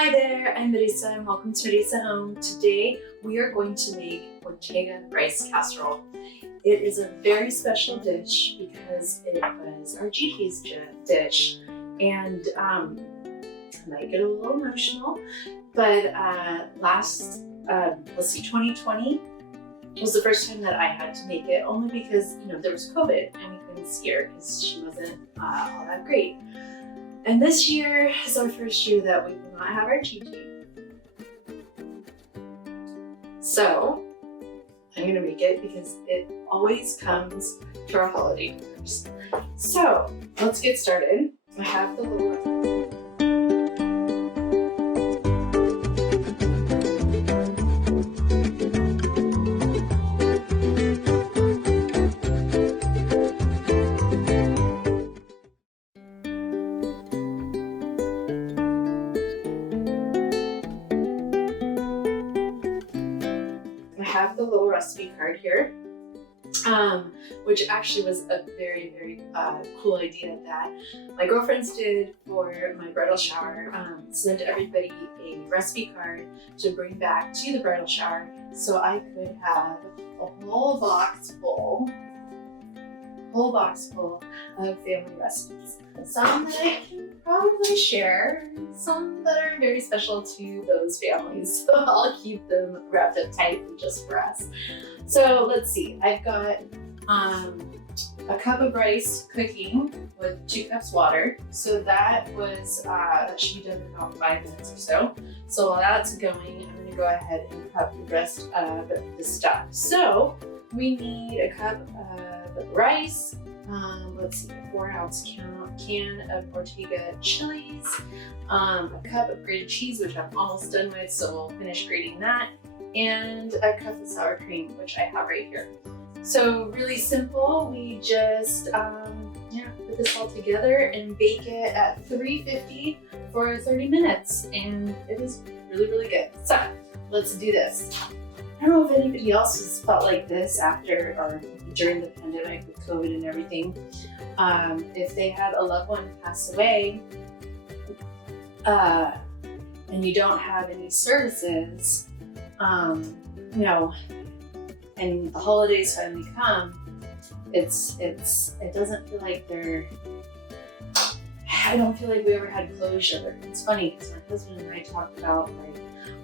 Hi there, I'm Marisa and welcome to Marisa Home. Today we are going to make Ortega Rice Casserole. It is a very special dish because it was our Gigi's dish, and I might get a little emotional, but 2020 was the first time that I had to make it, only because there was COVID and we couldn't see her because she wasn't all that great. And this year is our first year that we will not have our Gigi. So I'm gonna make it because it always comes to our holiday dinners. So let's get started. I have the little recipe card here, which actually was a very, very cool idea that my girlfriends did for my bridal shower. Sent everybody a recipe card to bring back to the bridal shower so I could have a whole box full of family recipes. Some that I can probably share, some that are very special to those families. So I'll keep them wrapped up tight just for us. So let's see, I've got a cup of rice cooking with 2 cups water. So that should be done in about 5 minutes or so. So while that's going, I'm gonna go ahead and cut the rest of the stuff. So we need a cup of rice, let's see, a 4-ounce can of Ortega chilies, a cup of grated cheese, which I'm almost done with, so we'll finish grating that, and a cup of sour cream, which I have right here. So really simple. We just put this all together and bake it at 350 for 30 minutes, and it is really, really good. So let's do this. I don't know if anybody else has felt like this after or during the pandemic with COVID and everything. If they had a loved one pass away and you don't have any services, and the holidays finally come, it doesn't feel like I don't feel like we ever had closure. It's funny because my husband and I talked about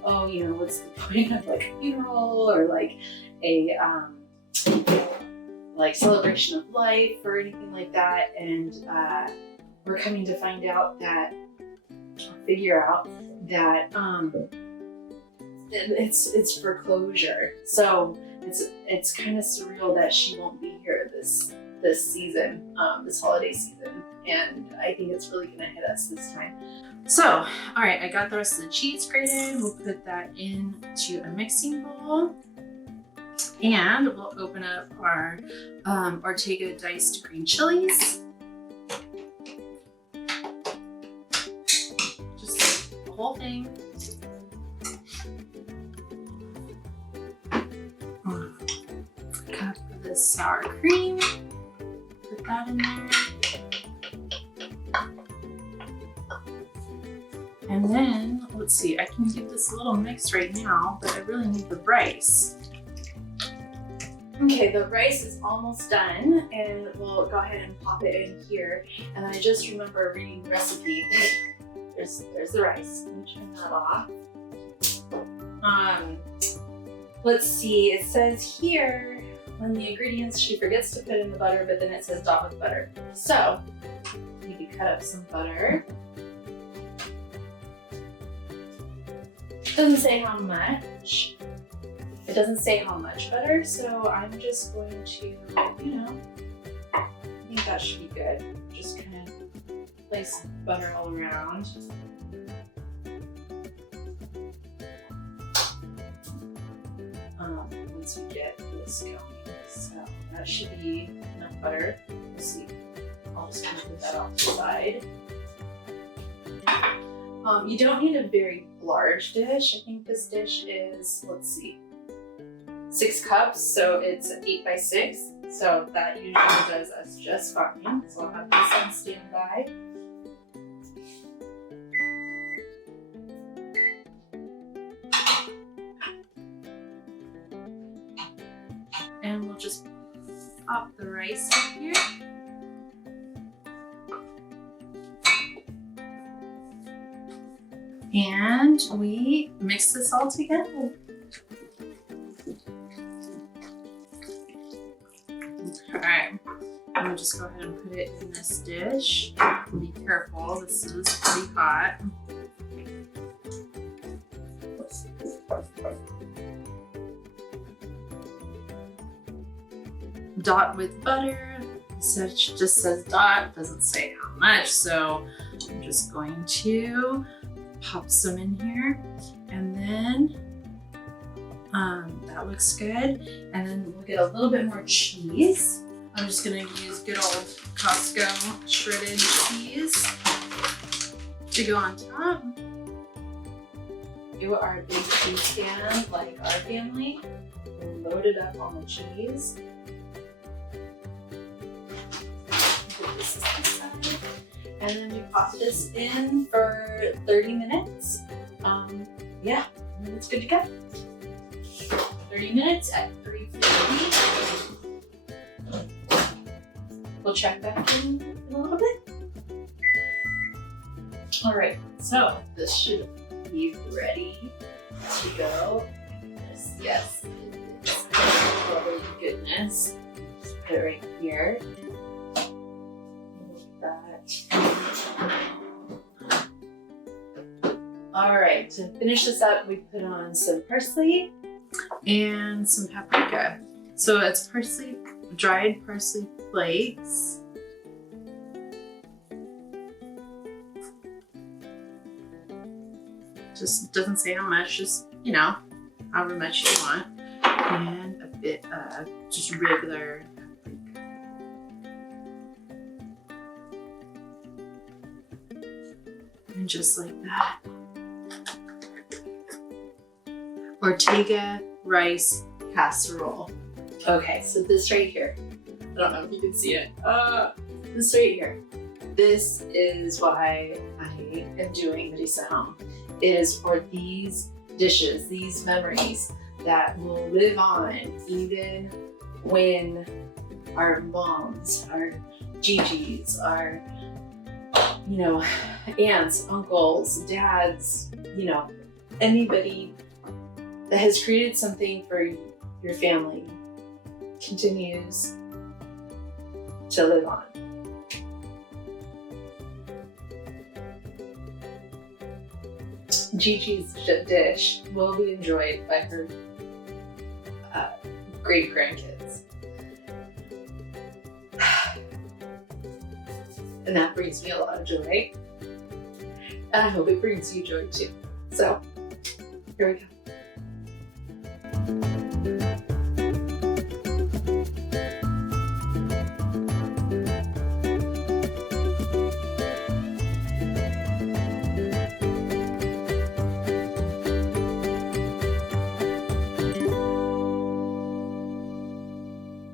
what's the point of like a funeral or like a celebration of life or anything like that, and we're coming to figure out that it's for closure. So it's kind of surreal that she won't be here this season, this holiday season, and I think it's really gonna hit us this time. So, all right, I got the rest of the cheese grated. We'll put that into a mixing bowl, and we'll open up our Ortega diced green chilies. Just the whole thing. A cup of the sour cream. Put that in there. And then, let's see, I can give this a little mix right now, but I really need the rice. Okay, the rice is almost done, and we'll go ahead and pop it in here. And I just remember reading the recipe. There's the rice. Let me turn that off. Let's see, it says here, on the ingredients, she forgets to put in the butter, but then it says dot with butter. So, we need to cut up some butter. It doesn't say how much. It doesn't say how much butter, so I'm just going to, I think that should be good. Just kind of place butter all around. Once we get this going. So that should be enough butter. Let's see. I'll just kind of put that off to the side. You don't need a very large dish. I think this dish is, let's see, 6 cups, so it's 8 by 6. So that usually does us just fine. So I'll have this on standby. And we'll just pop the rice in here. And we mix this all together. Okay, I'm gonna just go ahead and put it in this dish. Be careful, this is pretty hot. Dot with butter. So it just says dot, doesn't say how much, so I'm just going to pop some in here, and then that looks good. And then we'll get a little bit more cheese. I'm just gonna use good old Costco shredded cheese to go on top. You are a big cheese fan like our family. We're loaded up on the cheese. Put this aside. And then we pop this in for 30 minutes. Yeah, and then it's good to go. 30 minutes at 350. We'll check back in a little bit. All right, so this should be ready to go. Yes, it is. Oh, goodness. Just put it right here. All right, to finish this up, we put on some parsley and some paprika. So it's parsley, dried parsley flakes. Just doesn't say how much, just, you know, however much you want. And a bit of just regular paprika. And just like that. Ortega Rice Casserole. Okay, so this right here, I don't know if you can see it. This right here, this is why I am doing Marisa Home. It is for these dishes, these memories that will live on even when our moms, our Gigi's, our, you know, aunts, uncles, dads, you know, anybody that has created something for your family continues to live on. Gigi's dish will be enjoyed by her great grandkids. And that brings me a lot of joy. And I hope it brings you joy too. So, here we go.